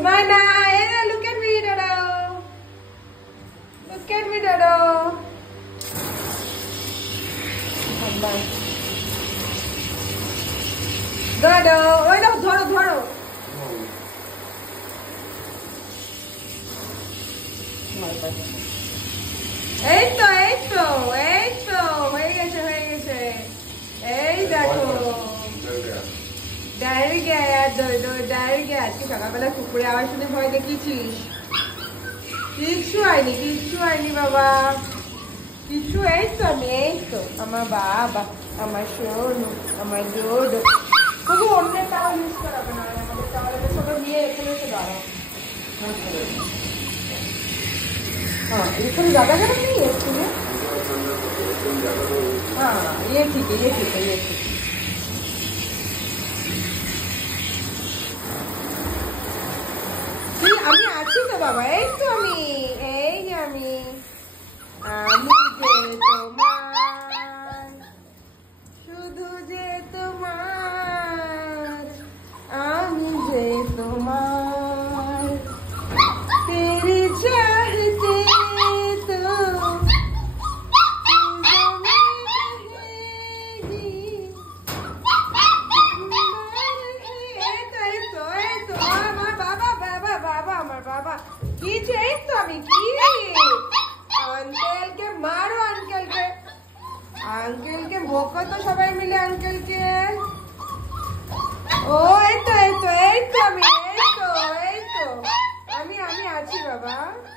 Smile now. Look at me, Dodo. Look at me, Dodo. Dodo. Oh no, ধরো। এই তো হয়ে গেছে এই দেখো ডায়রিয়া আজকে সকালবেলা কুকুরে আবার শুনে ভয় দেখিয়েছিস কিচ্ছু হয়নি বাবা কিছু এই তো আমার বাবা আমার সোনু আমার ডোডো শুধু অন্যের টাওয়াল ইউজ করাবে না আমাদের টাওয়ালে সবাই নিয়ে এখানে এসে দাঁড়াও हाँ इधर ज्यादा गर्म नहीं है इसमें हाँ ये ठीक है আমি আছি তো বাবা এই যে আমি যে তোমার আমি যে তোমার तेरी चाहते तो আমার বাবা কি চাই তো আমি কি আঙ্কেলকে মারো আঙ্কেলকে বকো তো সবাই মিলে আঙ্কেলকে ও এই তো আমি আছি বাবা